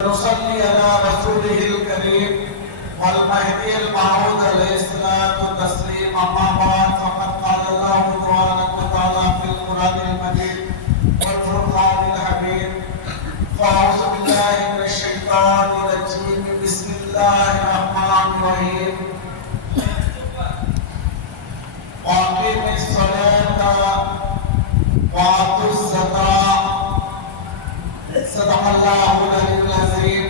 نصلي على رسوله الكريم والمهدي الموعود عليه الصلاة والتسليم. أما بعد فقد قال الله تبارك وتعالى في القرآن المجيد والفرقان الحميد: فأعوذ بالله من الشيطان الرجيم. بسم الله الرحمن الرحيم. وأقيموا الصلاة وآتوا الزكاة. صدق اللہ العلی العظیم.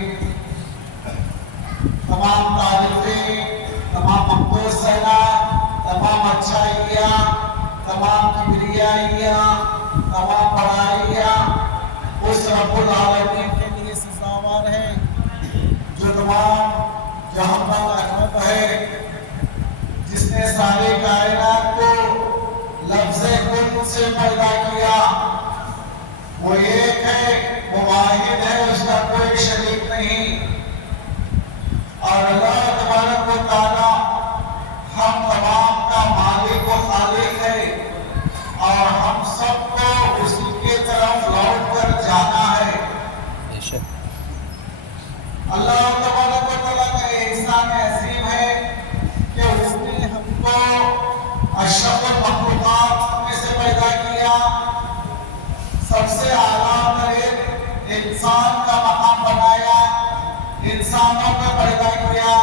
تمام تعریفیں، تمام مقدس ثنا، تمام اچھائیاں، تمام کبریائیاں، تمام بڑائیاں اس رب العالمین کے لیے سزاوار ہیں جو تمام جہاں پر احمد ہے، جس نے ساری کائنات کو لفظ کن سے پیدا کیا. وہ ایک ہے، وہ واحد ہے، اس کا کوئی شریک نہیں. اور اللہ تبارک و تعالی ہم تمام کا مالک و خالق ہے، اور ہم سب کو اسی کی طرف لوٹ کر جانا ہے. اللہ تبارک و تعالی کا احسان عظیم ہے کہ اس نے ہم کو اشرف المخلوقات میں سے پیدا کیا، سب سے اعلیٰ ترین انسان کا مقام بنایا، انسانوں کو پیدا کیا.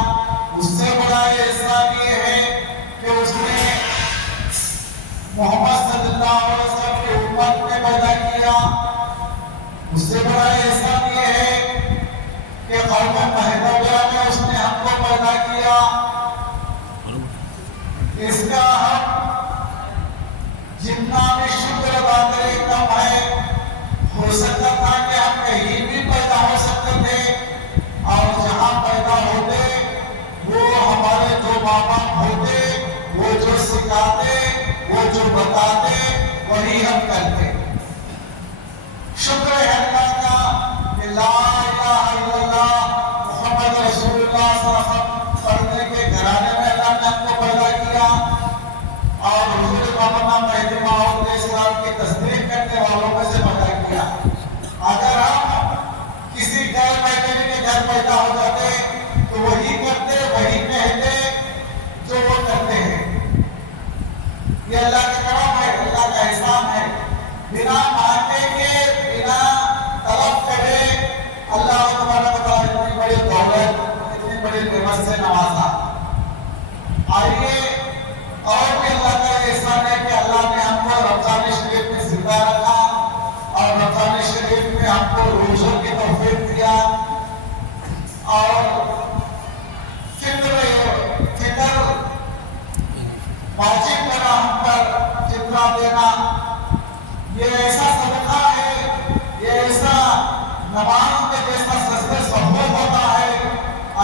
اس سے بڑا احسان یہ ہے کہ اس نے محمد صلی اللہ علیہ وسلم کی امت میں پیدا کیا. اس سے بڑا احسان یہ ہے کہ قوم مہدویہ میں اس نے ہم کو پیدا کیا. اس کا ہم جتنا بھی شکر ادا کرے کم ہے. ہو سکتا تھا کہ ہم کہیں بھی پیدا ہو سکتے تھے، اور جہاں پیدا ہوتے وہ ہمارے جو ماں باپ ہوتے، وہ جو سکھاتے، وہ جو بتاتے، وہی ہم کرتے. شکر ہے اللہ کا کہ لا الہ الا اللہ محمد رسول اللہ صلی اللہ علیہ وسلم پڑھنے کے گھرانے میں اللہ نے ہم کو پیدا کیا، اور حضور مولانا مہدی موعود علیہ السلام کی تصدیق کرنے والوں میں سے پیدا کیا. اگر ہم کسی غیر مہدوی کے گھر پیدا ہو جاتے تو وہی کرتے، وہی کہتے جو وہ کرتے ہیں. یہ اللہ کا کرم ہے، اللہ کا احسان ہے. بنا مانگے کے، بنا طلب کرے اللہ تبارک و تعالیٰ اتنی بڑی دولت، اتنی بڑی نعمت سے نوازا. آئیے اور بھی اللہ کا احسان ہے کہ اللہ نے ہم کو رمضان شریف میں زندہ رکھا، اور رمضان شریف میں ہم کو روزوں کی توفیق دیا. اور فطر واجب بنا ہم پر فطرہ دینا. یہ ایسا صدقہ ہے، یہ ایسا نماز کے جیسا سجدہ سہو ہوتا ہے،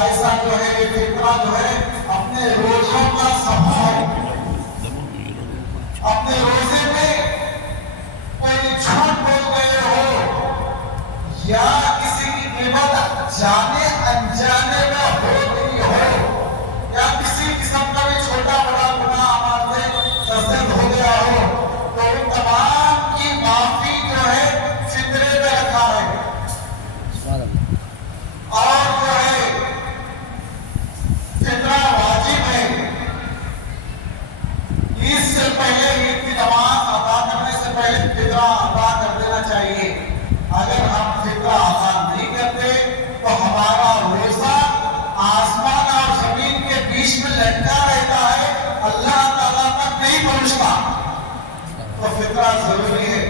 ایسا جو ہے یہ فطرہ جو ہے اپنے روزوں کا سہو ہے. اپنے روزے میں کوئی جھوٹ بول گئے ہو، یا کسی کی قیمت جانے انجانے میں ہو گئی ہو، یا کسی قسم کا بھی چھوٹا بڑا گناہ ہمارے سرزد ہو گیا ہو، تو ان تمام کی معافی جو ہے فطرے میں رکھا ہے. اور جو ہے فطرہ واجب ہے. عید سے پہلے، عید کی نماز ادا کرنے سے پہلے فطرہ ادا کر دینا چاہیے. اگر ہم فطرہ ادا نہیں کرتے تو ہمارا روزہ آسمان اور زمین کے بیچ میں لٹکا رہتا ہے، اللہ تعالیٰ تک نہیں پہنچتا. تو فطرہ ضروری ہے.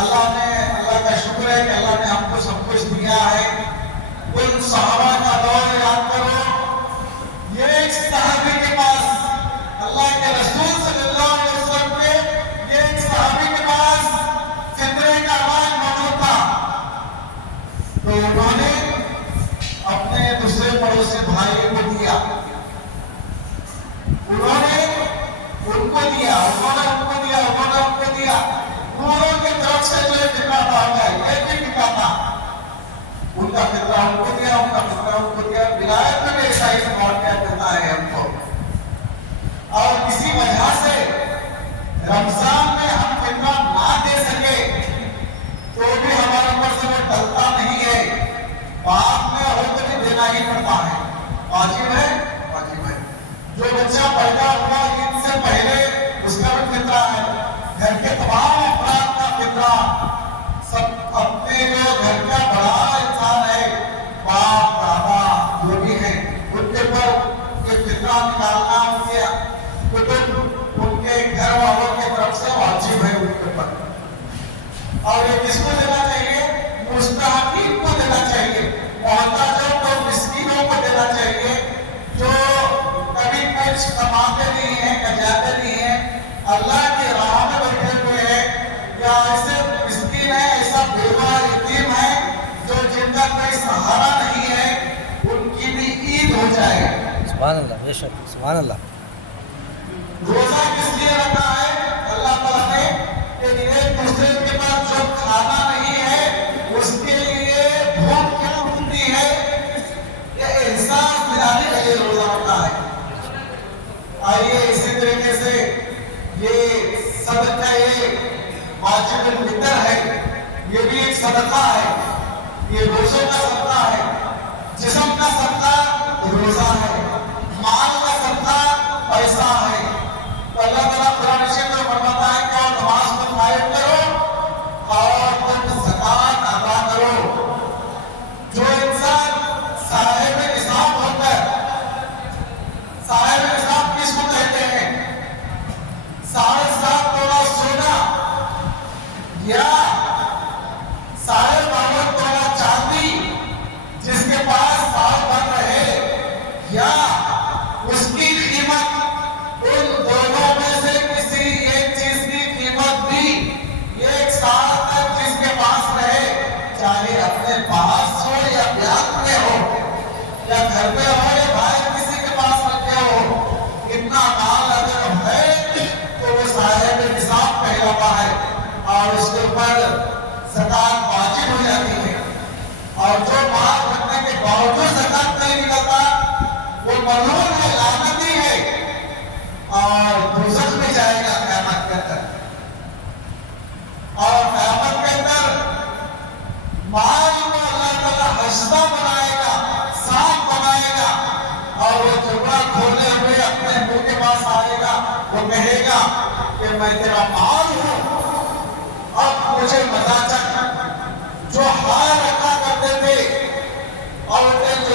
اللہ کا شکر ہے کہ اللہ نے ہم کو سب کچھ دیا ہے. ان صحابہ کا دور یاد کرو. یہ ایک صحابی کے پاس، اللہ کے رسول صلی اللہ علیہ وسلم کے یہ ایک صحابی کے پاس فطرے کا علاج موجود تھا. تو انہوں نے اپنے دوسرے پڑوسی بھائی کو دیا. انہوں نے ان کو دیا، انہوں نے ان کو دیا، انہوں نے ان کو دیا. دونوں کی طرف سے جو فطرہ تھا ایک ہی فطرہ تھا. ان کا فطرہ ان کو دیا، ان کا فطرہ ان کو دیا. ولایت میں بھی ایسا ہی واقعہ ہوتا ہے ہم کو. اور کسی وجہ سے رمضان میں ہم فطرہ نہ دے سکے تو بھی ہمارے اوپر سے وہ ٹلتا نہیں ہے. واجب ہے، واجب ہے۔ جو بچہ پیدا ہوا عید سے پہلے اس کا بھی فطرہ ہے، گھر کے تمام افراد کا فطرہ، سب اپنے جو گھر کا بڑا انسان ہے، باپ دادا جو بھی ہے، ان کے پر یہ فطرہ نکالنا ان کے کتب ان کے گھر والوں کی طرف سے واجب ہے ان کے پر۔ اور یہ کس کو دینا چاہیے؟ مستحقین کو دینا چاہیے، محتاجوں کو، مسکینوں کو دینا چاہیے، جو کبھی کچھ کماتے نہیں ہیں، کجاتے نہیں ہیں، اللہ کی راہ میں بیٹھے ہوئے ہیں، یا ایسے مسکین ہے، ایسا بیوہ یتیم ہے جو جن کا کوئی سہارا نہیں ہے، ان کی بھی عید ہو جائے۔ سبحان اللہ، بے شک، سبحان اللہ۔ روزہ کس لیے رکھا ہے اللہ تعالیٰ نے؟ کہ ایک دوسرے کے پاس جو کھانا نہیں ہے اس کے لیے بھوک کیا ہوتی ہے، یہ احساس دلانے کے لیے روزہ رکھا ہے۔ آئیے اسی طریقے سے یہ صدقہ واجب الفطر ہے، یہ بھی ایک صدقہ ہے، یہ روزوں کا صدقہ ہے، جسم کا صدقہ روزہ ہے، مال کا صدقہ پیسہ ہے۔ تو اللہ تعالیٰ قرآن شریف میں فرماتا ہے کہ اور نماز کو قائم کرو اور تم زکوٰۃ ادا کرو۔ جو انسان صاحب نصاب ہوتا ہے، صاحب نصاب کس کو کہتے ہیں؟ 7.5 تولہ سونا یا 12.5 تولہ چاندی جس کے پاس سال بھر رہے، یا اس کی قیمت ان دونوں میں سے کسی ایک چیز کی قیمت بھی ایک سال تک جس کے پاس رہے، چاہے اپنے پاس ہو یا بیعت میں ہو یا گھر میں ہو یا بھائی کسی کے پاس رکھے ہو، اتنا مال اگر ہے تو وہ صاحب نصاب کہلاتا ہے اور اس کے اوپر زکوٰۃ واجب ہو جاتی ہے۔ اور جو مال رکھنے کے باوجود زکوٰۃ نہیں نکلتا وہ ملعون ہے، لعنتی ہے، اور دوزخ میں جائے گا قیامت کے اندر۔ اور قیامت کے اندر مال کو اللہ تعالیٰ حشدہ بنائے گا، صاف بنائے گا، اور وہ جبڑا کھولے ہوئے اپنے منہ کے پاس آئے گا، وہ کہے گا کہ میں تیرا مال ہوں، اب مجھے مزہ چکھ۔ جو حال رکھا کرتے تھے اور جو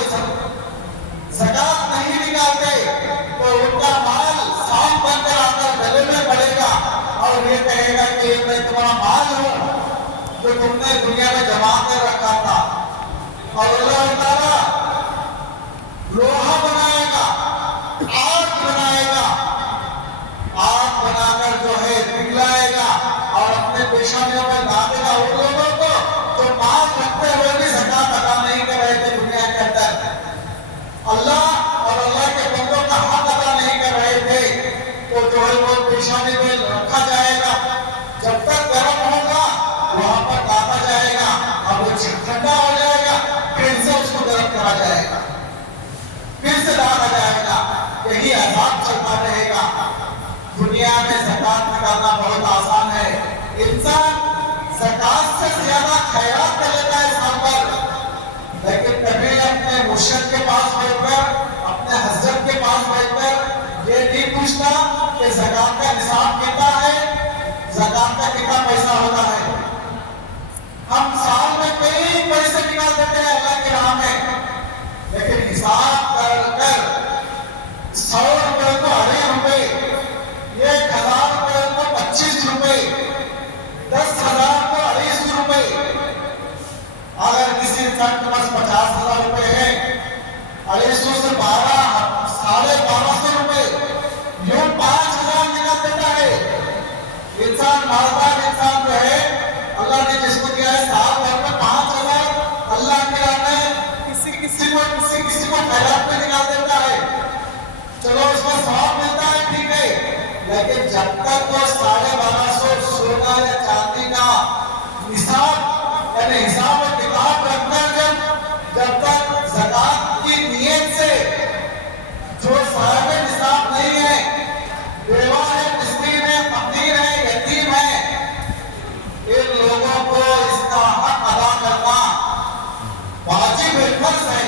زکوٰۃ نہیں نکالتے تو ان کا مال صاف بن کر آ کر گلے میں پڑے گا اور یہ کہے گا کہ میں تمہارا مال ہوں جو تم نے دنیا میں جما کر رکھا تھا۔ اور اللہ تعالیٰ لوہا بنائے گا، آگ بنائے گا، آگ بنا کر جو ہے پگھلائے گا اور اپنے پیشانیوں میں ڈالے گا ان لوگوں کو جو مال رکھتے ہوئے بھی زکوٰۃ ادا نہیں کر رہے تھے دنیا کے اندر، اللہ اور اللہ کے بندوں کا حق ادا نہیں کر رہے تھے، تو جو ہے وہ پیشانی میں رکھا جائے گا، جب تک گرم ہوگا وہاں پر ڈالا جائے گا اور وہ ٹھنڈا ہو جائے گا، پھر سے اس کو گرم کرا جائے گا، پھر سے ڈالا جائے گا، یہی عذاب چلتا رہے گا۔ دنیا میں زکوٰۃ نکالنا بہت آسان ہے، انسان زکوٰۃ سے زیادہ خیرات کر لیتا ہے سال پر، لیکن کبھی اپنے مرشد کے پاس بیٹھ کر، اپنے حضرت کے پاس بیٹھ کر یہ نہیں پوچھتا کہ زکوٰۃ کا نصاب کتنا ہے، زکوٰۃ کا کتنا پیسہ ہوتا ہے۔ ہم سال میں کئی پیسے نکال دیتے ہیں اللہ کی راہ میں، لیکن حساب کر کر 100 روپے کو 2.5 روپے، 1000 روپے کو 25 روپے، 10,000 کو 250 روپے۔ اگر کسی انسان کے پاس 50,000 روپے ہے، 250 سے 12,500 روپے، یوں 5,000 نکال دیتا ہے۔ انسان مالدار انسان جو ہے، اللہ نے جس کو دیا ہے سال بھر میں 5,000 اللہ کی راہ میں کسی کو خیرات میں نکال دیتا ہے، چلو اس کو ثواب ملتا ہے، ٹھیک ہے، لیکن جب تک وہ 1250 سونا یا چاندی کا نصاب یعنی حساب و کتاب رکھ کر جب تک زکوٰۃ کی نیت سے جو صاحب نصاب نہیں ہے، بیوہ ہے، مسکین ہے، فقیر ہے، یتیم ہے، ان لوگوں کو اس کا حق ادا کرنا واجب فرض ہے۔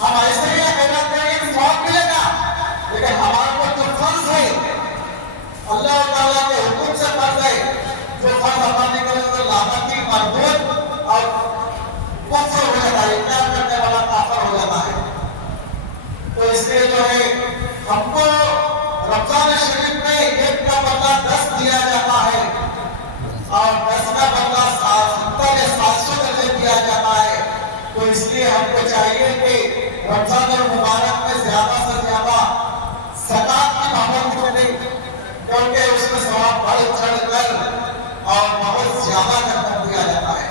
ہم ہم کو چاہیے کہ رمضان المبارک میں زیادہ سے زیادہ زکات کی پابندی کریں، کیونکہ اس میں ثواب بڑھ چڑھ کر اور بہت زیادہ کر دیا جاتا ہے۔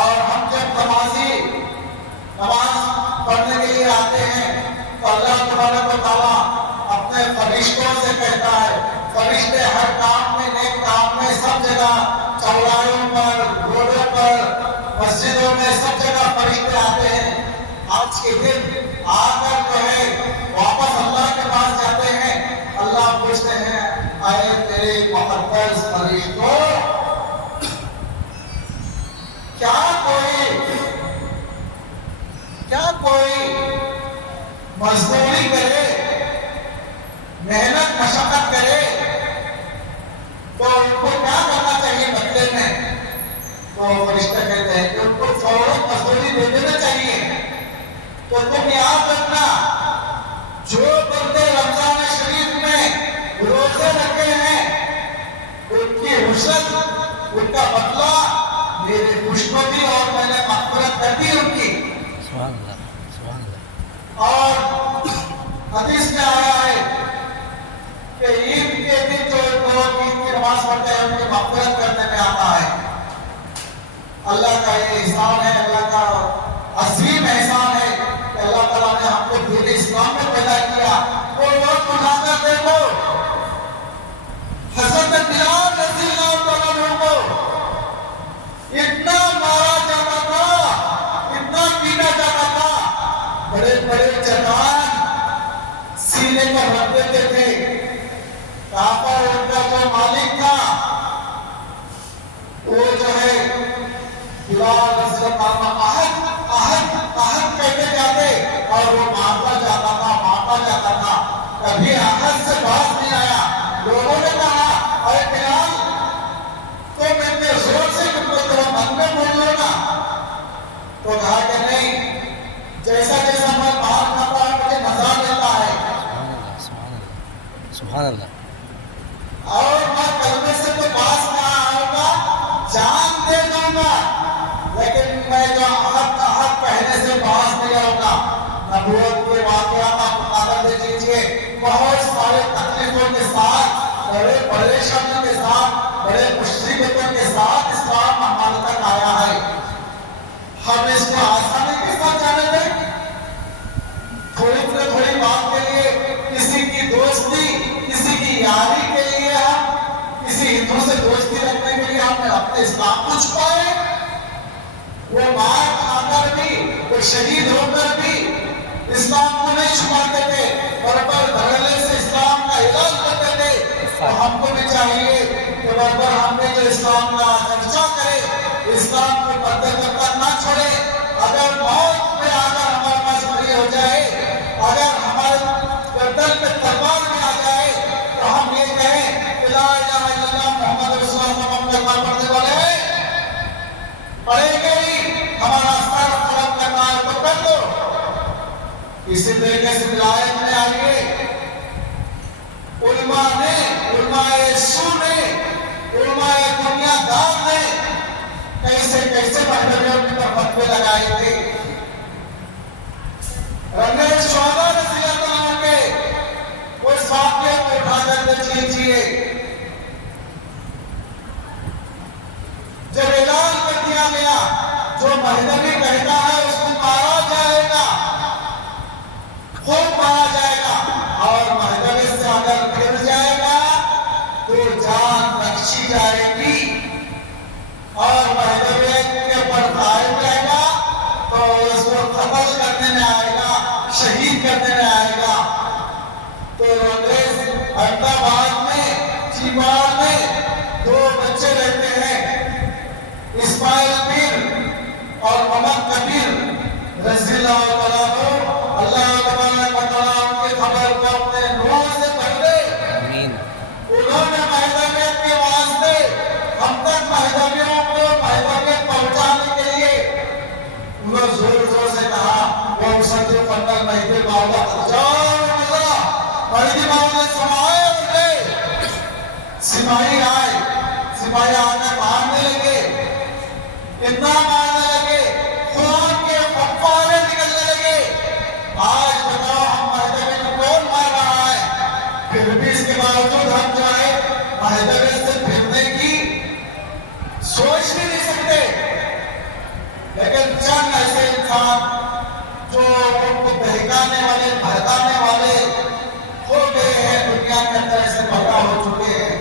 اور ہم جب نماز پڑھنے کے لیے آتے ہیں تو اللہ تبارک و تعالیٰ اپنے فرشتوں سے کہتا ہے، فرشتے ہر کام میں، نیک کام میں، سب جگہ، چوراہوں پر، روڈوں پر، مسجدوں میں، سب جگہ فرشتے آتے ہیں۔ آج کے دن آ کر جو ہے واپس اللہ کے پاس جاتے ہیں، اللہ پوچھتے ہیں اے تیرے مقدس فرشتوں، کیا کوئی مزدوری کرے، محنت مشقت کرے تو ان کو کیا کرنا چاہیے بدلے میں؟ تو فرشتے کہتے ہیں کہ ان کو فوراً مزدوری دے دینا چاہیے۔ تو تم یاد رکھنا، جو بندے رمضان شریف میں روزے رکھے ہیں ان کی حسن، ان کا بدلہ میرے خوشنو بھی، اور میں نے مغفرت کر دی ان کی۔ سبحان اللہ، سبحان اللہ۔ اور حدیث میں آیا ہے کہ عید کے دن جو لوگ عید کی نماز پڑھتے ہیں ان کی مغفرت کرنے میں آتا ہے۔ اللہ کا یہ احسان ہے، اللہ کا عظیم احسان ہے کہ اللہ تعالیٰ نے ہم کو دین اسلام میں پیدا کیا۔ وہ لوگ اٹھا کر دیکھو، حضرت بلال رضی اللہ تعالیٰ عنہ کو اتنا مارا جاتا تھا، اتنا پیٹا جاتا تھا، بڑے بڑے چٹان سینے پر رکھ دیتے تھے۔ کافر ان کا جو مالک تھا وہ جو ہے بلال رضی اللہ احد کہتے جاتے اور وہ مارتا جاتا تھا، کبھی احد سے باز نہیں آیا۔ لوگوں نے کہا اے بلال تم اتنے زور سے تم کو من میں بول لو نا، تو کہا کہ نہیں، جیسا جیسا میں باہر کھاتا ہے مجھے مزہ لیتا ہے، سبحان اللہ، سبحان اللہ۔ اور میں کلمے سے تو باز نہ آؤں گا، جان دے دوں گا، لیکن میں جو احد کہنے سے باز نہیں آؤں گا۔ نبوت کے واقعات آپ مطالعہ دے لیجیے، بہت سارے تکلیفوں کے ساتھ، بڑے پریشانیوں کے ساتھ، بڑے مصیبتوں کے ساتھ اسلام ہمارے تک آیا ہے۔ ہم اس کو آسانی کے ساتھ جانے دیں؟ تھوڑی بات کے لیے کسی کی دوستی، کسی کی یاری کے لیے ہم کسی ہندو سے دوستی رکھنے کے لیے ہم نے اپنے اسلام کو چھپائے؟ وہ مار کھا کر بھی، وہ شہید ہو کر بھی اسلام کو نہیں چھپاتے تھے، برابر دھڑلے سے اسلام کا علاج کرتے تھے۔ تو ہم کو بھی چاہیے کہ برابر ہم نے جو اسلام کا چرچا کرے، اسلام کو پردے کر نہ چھوڑے۔ اگر موت میں آ کر ہمارے پاس بری ہو جائے، اگر ہمارے گردن پہ تلوار میں آ جائے، تو ہم یہ کہیں کہ لا الہ الا اللہ محمد رسول اللہ صلی اللہ علیہ وسلم پڑھنے والے ہیں، پڑھیں گے ہی، ہمارا سر قلم کرنا ہے تو کر دو۔ اسی طریقے سے ولایت میں آئیے، علماء سو نے، علماء دنیا دار نے کیسے مہدویوں کی پر فتوے لگائے تھے۔ رنگے شہداء رضی اللہ عنہ کے وہ اس واقعے کو اٹھا کر دیکھ لیجیے۔ جب اعلان کر دیا گیا جو مہدوی کہتا ہے اس کو مارا جائے گا، خوب مارا جائے گا، اور مہدوی سے اگر گر جائے گا تو جان بخشی جائے گی، اور مہدوی کے پر غائب جائے گا تو اس کو قتل کرنے میں آئے گا، شہید کرنے میں آئے گا۔ تو انگریز احمدآباد میں چیمار میں 2 بچے رہتے ہیں، اسماعیل پیر اور محمد کبیر رضی اللہ تعالیٰ عنہ۔ اللہ تبارک و تعالیٰ ان کی خبر کو اپنے نور سے بھر دے۔ انہوں نے مہدویت کے واسطے ہم تک مہدویوں کو مہدویت پہنچانے کے لیے انہوں نے زور سے کہا وہ مسجد فنڈل مہدی باولا مہدی باولا سمائے اٹھے۔ سپاہی آئے، سپاہی آ کر مارنے لگے، اتنے لیکن چند ایسے انسان جو ان کو بہکانے والے بھڑکانے والے ہو گئے ہیں، دنیا کے اندر ایسے پیدا ہو چکے ہیں.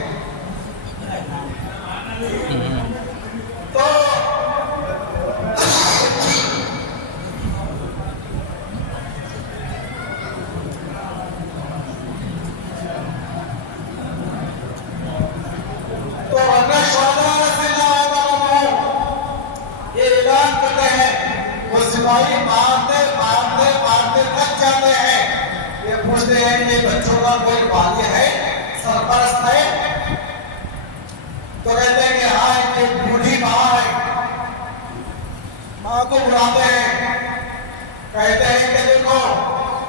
تو حضرت شہداء رضی اللہ عنہ یہ اعلان کرتے ہیں، وہ سپاہی مارتے تھک جاتے ہیں. یہ پوچھتے ہیں یہ بچوں کا کوئی والی ہے، سرپرست ہے؟ تو کہتے ہیں کہ ہاں یہ بوڑھی ماں ہے. ماں کو بلاتے ہیں، کہتے ہیں کہ دیکھو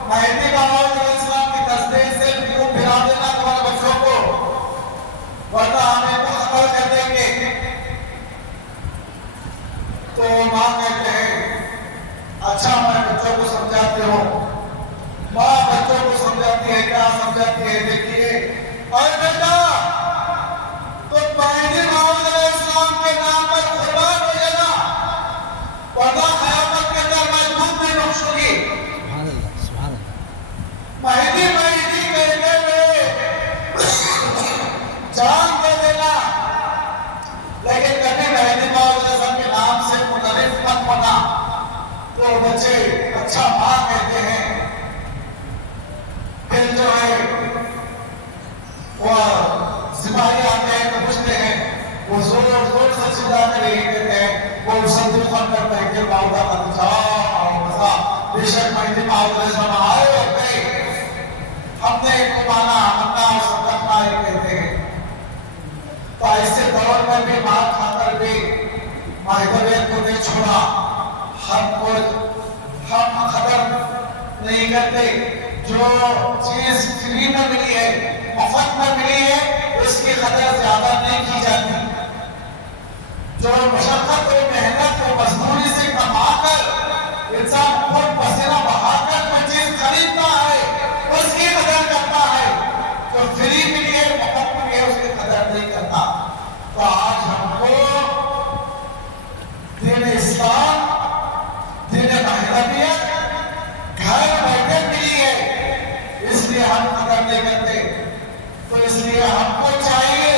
مہدی موعود علیہ السلام کی تصدیق سے منہ پھرا دینا تمہارے بچوں کو، ورنہ ہمیں کو قتل کر دیں گے. تو ماں کہتے ہیں اچھا میں بچوں کو سمجھاتی ہوں. ماں بچوں کو سمجھاتی ہے، کیا سمجھاتی ہے؟ دیکھیے اے بیٹا تم مہدی موعود علیہ السلام کے نام پر قربان ہو جانا، ورنہ قیامت کے اندر میں دودھ نہیں بخشوں گی. سبحان اللہ سبحان اللہ. مہدی کہتے ہوئے جان دے دینا، لیکن کبھی مہدی موعود علیہ السلام کے نام سے منحرف مت ہونا. تو بچے اچھا ماں کہتے ہیں. پھر جو ہے وہ سپاہی آتے ہیں تو پوچھتے ہیں، وہ زور سے چلا کر یہی کہتے ہیں، وہ صدیقان کرتے ہیں کہ باؤدہ کا تجا بے شک مہدی موعود علیہ السلام آئے اور گئے، ہم نے ان کو مانا مننا اور صدقنا یہ کہتے ہیں. تو ایسے دور میں بھی ماں کھا کر بھی مہدویت کو نہیں چھوڑا. ہم قدر نہیں کرتے. جو چیز فری میں ملی ہے، مفت میں ملی ہے، اس کی قدر زیادہ نہیں کی جاتی. جو مشقت و محنت و مزدوری سے کما کر انسان خود پسینہ بہا کر کوئی چیز خریدتا ہے، اس کی قدر کرتا ہے. جو فری ملی ہے، مفت ملی ہے، اس کی قدر نہیں کرتا. تو آج ہم کو دین اسلام، دین مہدویت گھر بیٹھے ملی ہے، اس لیے ہم قدر نہیں کرتے. تو اس لیے ہم کو چاہیے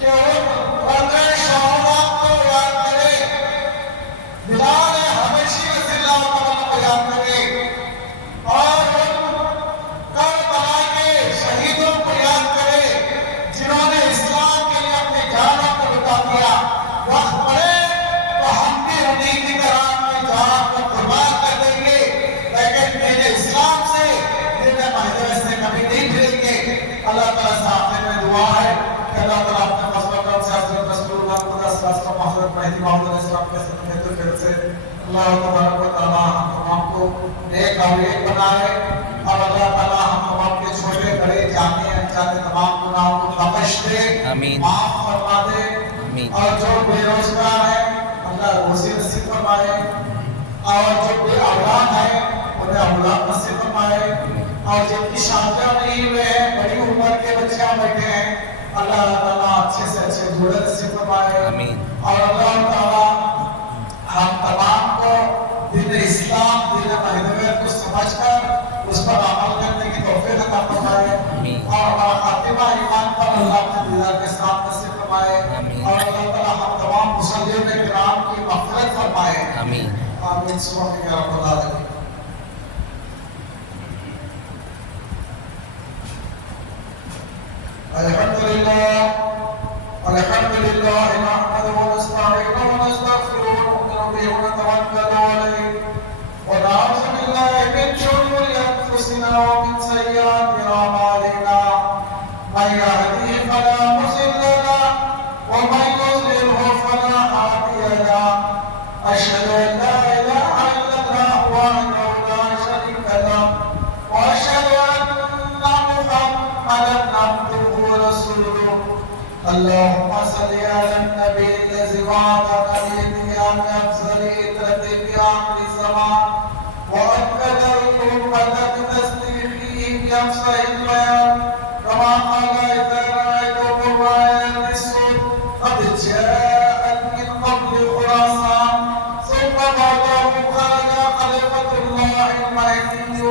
کہ ان شہداء کو یاد کرے، بلال حبشی رضی اللہ عنہ کو یاد کرے، اور کربلا کے شہیدوں کو یاد کرے جنہوں نے اسلام کے لیے اپنی جانوں کو لٹا دیا. وقت پڑے تو ہم بھی انہیں کی طرح اپنی جان کو قربان کر دیں گے، لیکن دین اسلام سے، دین مہدویت سے کبھی نہیں پھریں گے. اللہ تعالیٰ سے آخر میں دعا ہے کہ اللہ تعالیٰ اپنے فضل و کرم سے حضرت رسول اللہ خدا صلی اللہ علیہ وسلم حضرت مہدی موعود علیہ السلام کے ساتھ خیر سے اللہ تبارک و تعالیٰ ہم تمام کو نیک اور ایک بنائے، اور اللہ تعالیٰ ہم تمام کے چھوٹے بڑے جانے انجانے تمام گناہوں کو بخش دے، آمین. معاف فرما دے. آمین. اور جو بے روزگار ہیں اللہ روزی نصیب فرمائے، اور جو بے اولاد ہیں انہیں اولاد نصیب فرمائے، اور جن کی شادیاں نہیں ہوئے ہیں، بڑی عمر کے بچیاں بیٹھے ہیں، اللہ تعالیٰ اچھے سے اچھے جوڑے نصیب فرمائے. آمین. اور اللہ تعالیٰ ہم تمام کو دین اسلام، دین مہدویت کو سمجھ کر اس پر عمل کرنے کی توفیق عطا فرمائے، اور ہمارا خاتمہ ایمان پر اللہ اپنے دیدار کے ساتھ نصیب فرمائے، اور اللہ تعالیٰ ہم تمام مسلمین کرام کی مغفرت فرمائے. آمین. آمین. سبحانک یا رب العالمین. الحمد لله نحمده ونستعينه ونستغفره ونؤمن به ونتوكل عليه ونعوذ بالله من شرور انفسنا ومن سيئات اعمالنا. من يهده فلا مضل له ومن يضلل فلا هادي له. اشهد ان لا اله الا الله وحده لا شريك له واشهد ان محمدا عبده ورسوله. اللهم صل على النبي الذي وعدك بإتيان أفضل إترة في آخر الزمان وأكد الأمة بتصديقه بأفصح البيان كما قال إذا رأيتم الرايات السود قد جاءت من قبل خراسان المهدي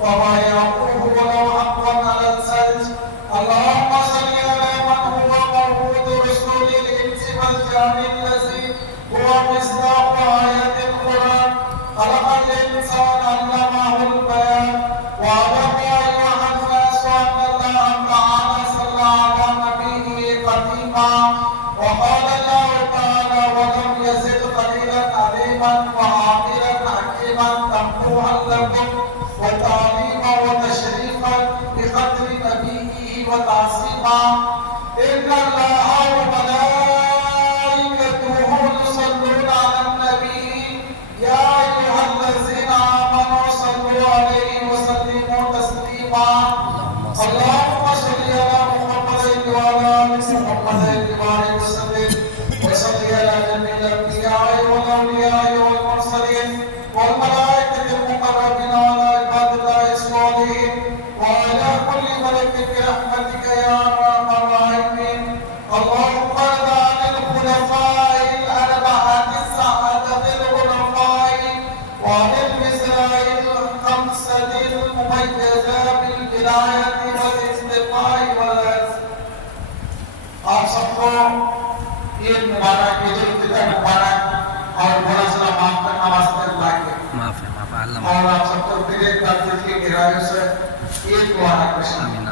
وبايعوه ولو حقا على الثلج اللهم صل على من هو موعود رسول الانس والجان الذي هو مصداق آية القرآن خلق الإنسان علمه البيان واعلم أيها الناس أن الله تعالى صلى على نبيه قديما وقال الله تعالى ولم يزد قليلا عليما وعاملا حكيما تمدوحا لكم وتعليما وتشريفا بقدر نبيه وتعصيما إن الله وملائكته يصلون على النبي يا أيها الذين آمنوا صلوا عليه وسلموا تسليما اللهم صل على محمد وعلى آل محمد وبارك وسلم وصل على جميع الأنبياء والأولياء والمرسلين والملائكة المقربين وعلى عباد الله الصالحين وعلى كل ملك برحمتك يا أرحم الراحمين اللهم ارض عن الخلفاء الأربعة السعادة الخلفاء وعن النساء الخمسة المميزة بالولاية والاصطفاء والعز آپ سب کو عید مبارک عید الفطر مبارک اور بڑا سا معاف کرنا واسطے اللہ کے معاف ہے اللہ اور آپ سب کو پھر ایک بار دل کی گہرائیوں سے عید مبارک آمین